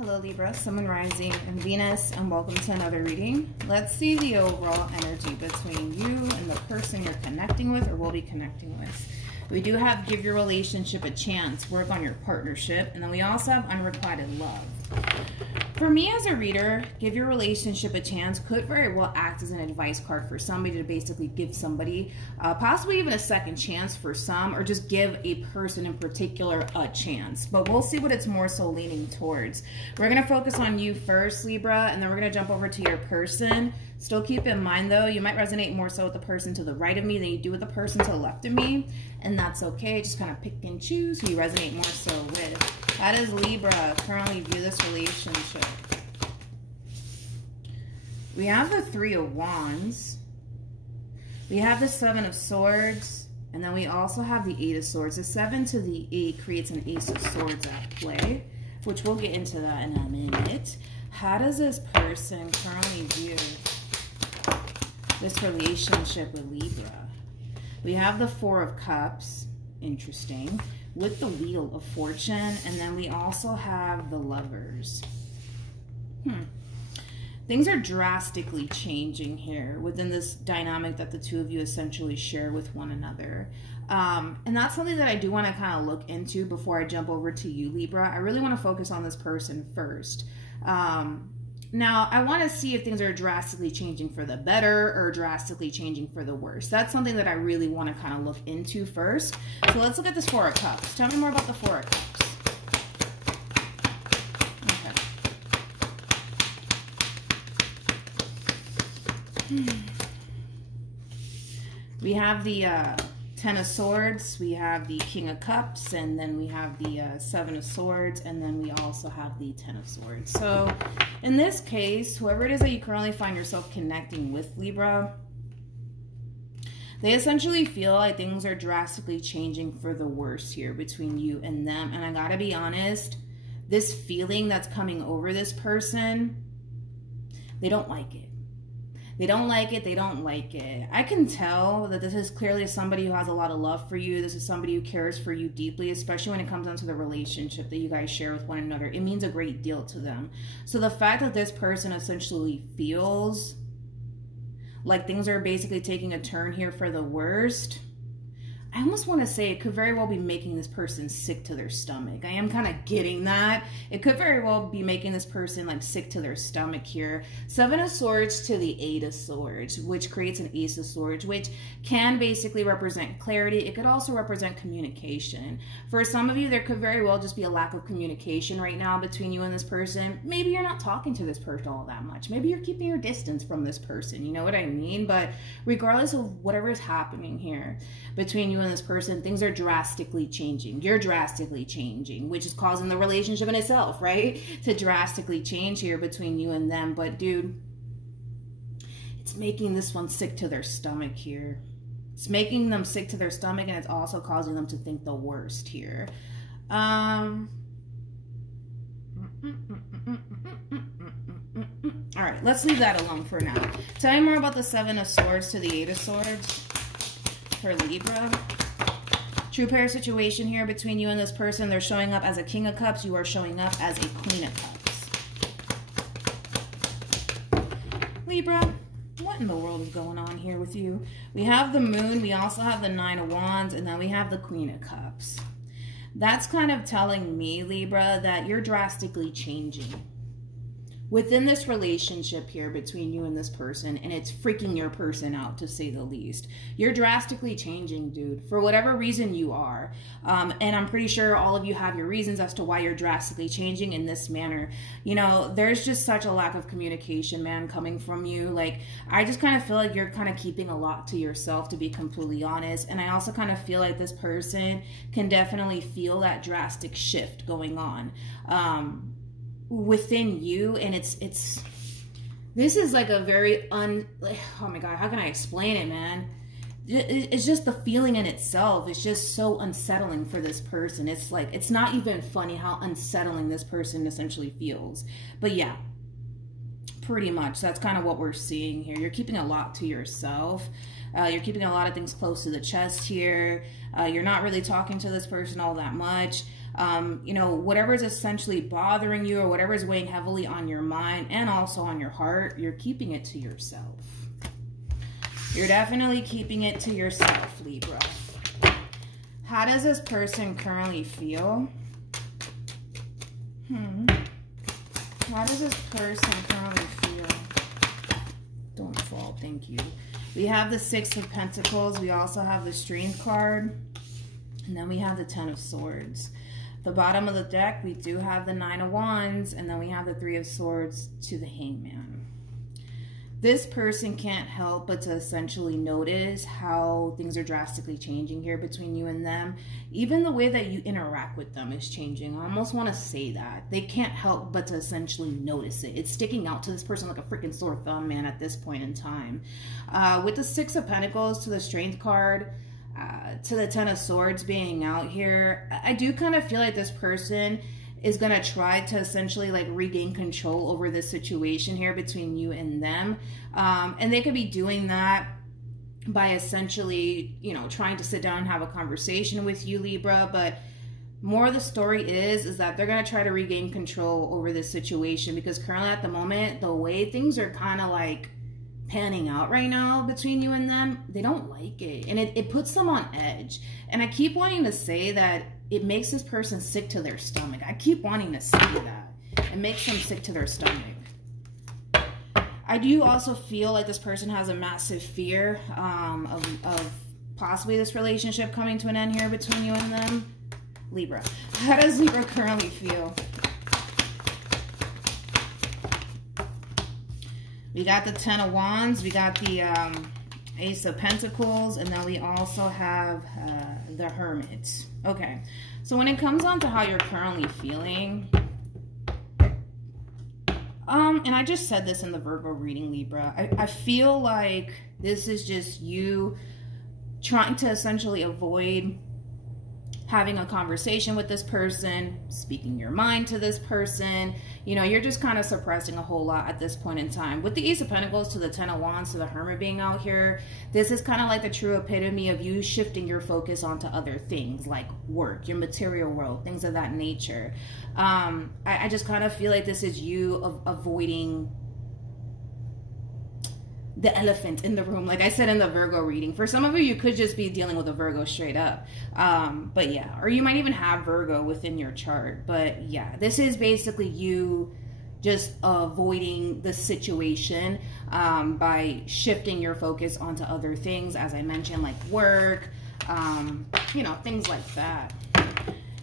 Hello Libra, Sun, Moon, Rising, and Venus, and welcome to another reading. Let's see the overall energy between you and the person you're connecting with or will be connecting with. We do have give your relationship a chance, work on your partnership, and then we also have unrequited love. For me as a reader, give your relationship a chance could very well act as an advice card for somebody to basically give somebody, possibly even a second chance for some, or just give a person in particular a chance. But we'll see what it's more so leaning towards. We're going to focus on you first, Libra, and then we're going to jump over to your person. Still keep in mind, though, you might resonate more so with the person to the right of me than you do with the person to the left of me, and that's okay. Just kind of pick and choose who you resonate more so with. How does Libra currently view this relationship? We have the Three of Wands. We have the Seven of Swords, and then we also have the Eight of Swords. The 7 to the 8 creates an Ace of Swords at play, which we'll get into that in a minute. How does this person currently view this relationship with Libra? We have the Four of Cups, interesting, with the Wheel of Fortune, and then we also have the Lovers. Things are drastically changing here within this dynamic that the two of you essentially share with one another. And that's something that I do want to kind of look into before I jump over to you, Libra. I really want to focus on this person first. Now, I want to see if things are drastically changing for the better or drastically changing for the worse. That's something that I really want to kind of look into first. So let's look at this Four of Cups. Tell me more about the Four of Cups. We have the Ten of Swords, we have the King of Cups, and then we have the Seven of Swords, and then we also have the Ten of Swords. So in this case, whoever it is that you currently find yourself connecting with, Libra, they essentially feel like things are drastically changing for the worse here between you and them. And I gotta be honest, this feeling that's coming over this person, they don't like it. They don't like it. They don't like it. I can tell that this is clearly somebody who has a lot of love for you. This is somebody who cares for you deeply, especially when it comes down to the relationship that you guys share with one another. It means a great deal to them. So the fact that this person essentially feels like things are basically taking a turn here for the worst, I almost want to say it could very well be making this person sick to their stomach. I am kind of getting that. It could very well be making this person like sick to their stomach here. Seven of Swords to the Eight of Swords, which creates an Ace of Swords, which can basically represent clarity. It could also represent communication. For some of you, there could very well just be a lack of communication right now between you and this person. Maybe you're not talking to this person all that much. Maybe you're keeping your distance from this person. You know what I mean? But regardless of whatever is happening here between you and this person, things are drastically changing. You're drastically changing, which is causing the relationship in itself, right, to drastically change here between you and them. But dude, it's making this one sick to their stomach here. It's making them sick to their stomach, and it's also causing them to think the worst here. All right, let's leave that alone for now. Tell me more about the Seven of Swords to the Eight of Swords for Libra. True pair situation here between you and this person. They're showing up as a King of Cups. You are showing up as a Queen of Cups. Libra, what in the world is going on here with you? We have the Moon. We also have the Nine of Wands. And then we have the Queen of Cups. That's kind of telling me, Libra, that you're drastically changing within this relationship here between you and this person, and it's freaking your person out, to say the least. You're drastically changing, dude, for whatever reason you are. And I'm pretty sure all of you have your reasons as to why you're drastically changing in this manner. You know, there's just such a lack of communication, man, coming from you. Like, I just kind of feel like you're kind of keeping a lot to yourself, to be completely honest. And I also kind of feel like this person can definitely feel that drastic shift going on within you, and this is like a very oh my god, how can I explain it, man? It's just the feeling in itself. It's just so unsettling for this person. It's like, it's not even funny how unsettling this person essentially feels. But yeah, pretty much that's kind of what we're seeing here. You're keeping a lot to yourself. You're keeping a lot of things close to the chest here. You're not really talking to this person all that much. You know, whatever is essentially bothering you or whatever is weighing heavily on your mind and also on your heart, you're keeping it to yourself. You're definitely keeping it to yourself, Libra. How does this person currently feel? How does this person currently feel? Don't fall, thank you. We have the Six of Pentacles. We also have the Strength card. And then we have the Ten of Swords. The bottom of the deck, we do have the Nine of Wands. And then we have the Three of Swords to the Hangman. This person can't help but to essentially notice how things are drastically changing here between you and them. Even the way that you interact with them is changing. I almost want to say that. They can't help but to essentially notice it. It's sticking out to this person like a freaking sore thumb, man, at this point in time. With the Six of Pentacles to the Strength card, to the Ten of Swords being out here, I do kind of feel like this person is going to try to essentially like regain control over this situation here between you and them. And they could be doing that by essentially, you know, trying to sit down and have a conversation with you, Libra. But more of the story is that they're going to try to regain control over this situation, because currently at the moment, the way things are kind of like panning out right now between you and them, they don't like it. And it puts them on edge. And I keep wanting to say that it makes this person sick to their stomach. I keep wanting to say that. It makes them sick to their stomach. I do also feel like this person has a massive fear of possibly this relationship coming to an end here between you and them. Libra. How does Libra currently feel? We got the Ten of Wands. We got the Ace of Pentacles. And then we also have the Hermit. Okay. So when it comes on to how you're currently feeling, and I just said this in the Virgo reading, Libra, I feel like this is just you trying to essentially avoid having a conversation with this person, speaking your mind to this person. You know, you're just kind of suppressing a whole lot at this point in time. With the Ace of Pentacles to the Ten of Wands to the Hermit being out here, this is kind of like the true epitome of you shifting your focus onto other things like work, your material world, things of that nature. I just kind of feel like this is you avoiding the elephant in the room, like I said in the Virgo reading. For some of you, you could just be dealing with a Virgo straight up. But yeah, or you might even have Virgo within your chart. But yeah, this is basically you just avoiding the situation by shifting your focus onto other things, as I mentioned, like work, you know, things like that.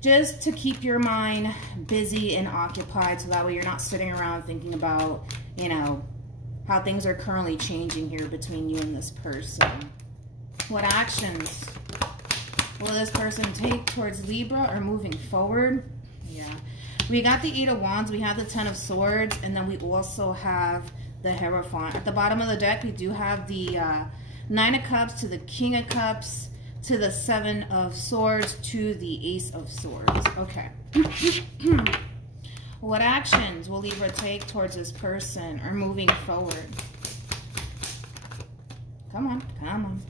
Just to keep your mind busy and occupied, so that way you're not sitting around thinking about, you know, how things are currently changing here between you and this person. What actions will this person take towards Libra or moving forward? Yeah. We got the Eight of Wands, we have the Ten of Swords, and then we also have the Hierophant. At the bottom of the deck, we do have the Nine of Cups to the King of Cups to the Seven of Swords to the Ace of Swords. Okay. What actions will Libra take towards this person or moving forward? Come on, come on,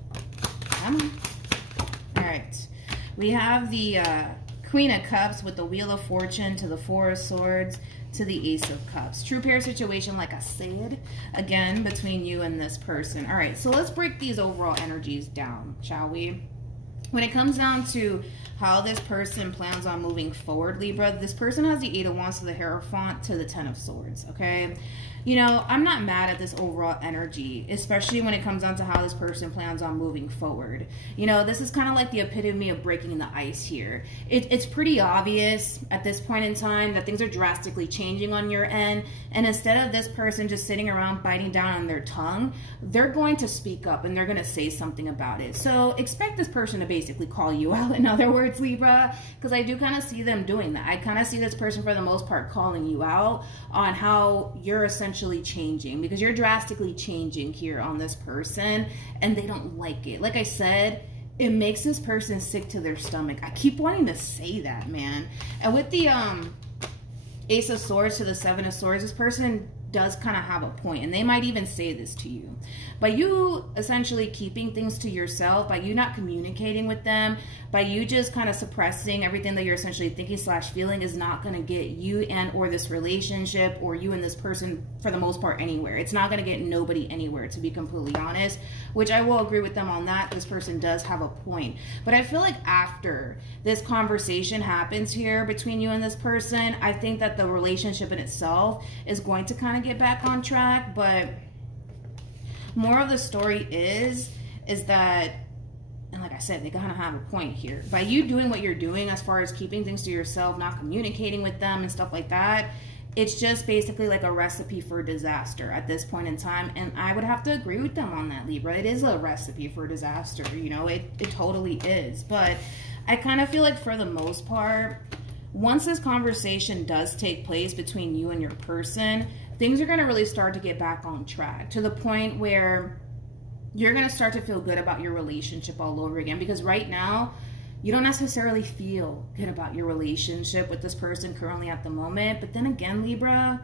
come on. All right. We have the Queen of Cups with the Wheel of Fortune to the Four of Swords to the Ace of Cups. True pair situation, like I said, again, between you and this person. All right, so let's break these overall energies down, shall we? When it comes down to how this person plans on moving forward, Libra, this person has the Eight of Wands to the Hierophant to the Ten of Swords, okay? You know, I'm not mad at this overall energy, especially when it comes down to how this person plans on moving forward. You know, this is kind of like the epitome of breaking the ice here. It's pretty obvious at this point in time that things are drastically changing on your end, and instead of this person just sitting around biting down on their tongue, they're going to speak up and they're going to say something about it. So expect this person to basically call you out, in other words, Libra, because I do kind of see them doing that. I kind of see this person for the most part calling you out on how you're essentially changing, because you're drastically changing here on this person and they don't like it. Like I said, it makes this person sick to their stomach. I keep wanting to say that, man. And with the Ace of Swords to the Seven of Swords, this person does kind of have a point, and they might even say this to you. By you essentially keeping things to yourself, by you not communicating with them, by you just kind of suppressing everything that you're essentially thinking / feeling, is not going to get you and or this relationship or you and this person for the most part anywhere. It's not going to get nobody anywhere, to be completely honest, which I will agree with them on that. This person does have a point. But I feel like after this conversation happens here between you and this person, I think that the relationship in itself is going to kind of get back on track. But more of the story is that, and like I said, they kind of have a point here. By you doing what you're doing as far as keeping things to yourself, not communicating with them and stuff like that, it's just basically like a recipe for disaster at this point in time. And I would have to agree with them on that, Libra. It is a recipe for disaster, you know, it totally is. But I kind of feel like for the most part, once this conversation does take place between you and your person, things are going to really start to get back on track, to the point where you're going to start to feel good about your relationship all over again. Because right now, you don't necessarily feel good about your relationship with this person currently at the moment. But then again, Libra,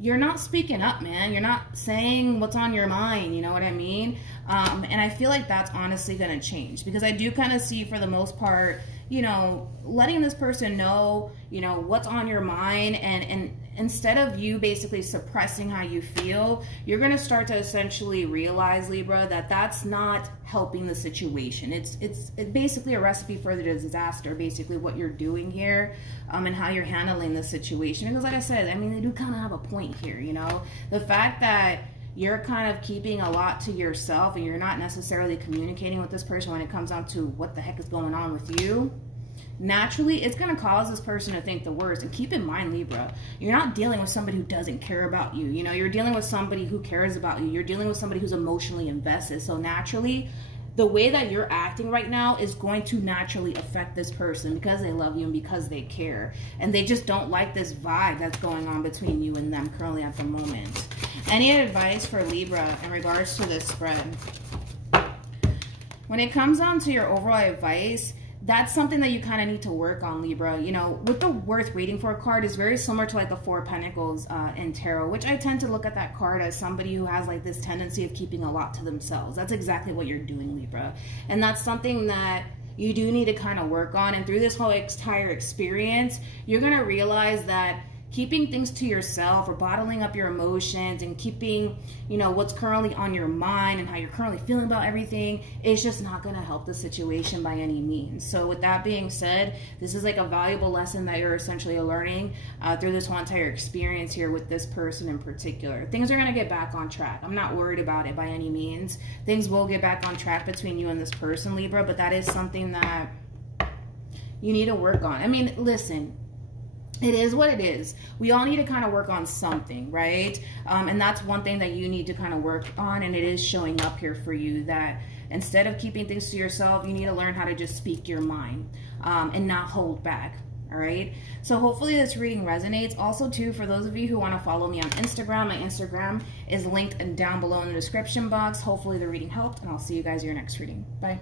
you're not speaking up, man. You're not saying what's on your mind, you know what I mean? And I feel like that's honestly going to change, because I do kind of see, for the most part, you know, letting this person know, you know, what's on your mind, and instead of you basically suppressing how you feel, you're going to start to essentially realize, Libra, that that's not helping the situation. It's basically a recipe for the disaster, basically what you're doing here, and how you're handling the situation. Because like I said, I mean, they do kind of have a point here, you know, the fact that you're kind of keeping a lot to yourself and you're not necessarily communicating with this person when it comes down to what the heck is going on with you. Naturally, it's going to cause this person to think the worst. And keep in mind, Libra, you're not dealing with somebody who doesn't care about you. You know, you're dealing with somebody who cares about you. You're dealing with somebody who's emotionally invested. So naturally, the way that you're acting right now is going to naturally affect this person, because they love you and because they care. And they just don't like this vibe that's going on between you and them currently at the moment. Any advice for Libra in regards to this spread? When it comes down to your overall advice, that's something that you kind of need to work on, Libra. You know, with the worth waiting for card is very similar to like the Four of Pentacles in tarot, which I tend to look at that card as somebody who has like this tendency of keeping a lot to themselves. That's exactly what you're doing, Libra. And that's something that you do need to kind of work on. And through this whole entire experience, you're going to realize that keeping things to yourself, or bottling up your emotions and keeping, you know, what's currently on your mind and how you're currently feeling about everything, is just not going to help the situation by any means. So with that being said, this is like a valuable lesson that you're essentially learning through this whole entire experience here with this person in particular. Things are going to get back on track. I'm not worried about it by any means. Things will get back on track between you and this person, Libra, but that is something that you need to work on. I mean, listen, it is what it is. We all need to kind of work on something, right? And that's one thing that you need to kind of work on, and it is showing up here for you, that instead of keeping things to yourself, you need to learn how to just speak your mind and not hold back. All right, so hopefully this reading resonates. Also too, for those of you who want to follow me on Instagram, my Instagram is linked down below in the description box. Hopefully the reading helped, and I'll see you guys in your next reading. Bye.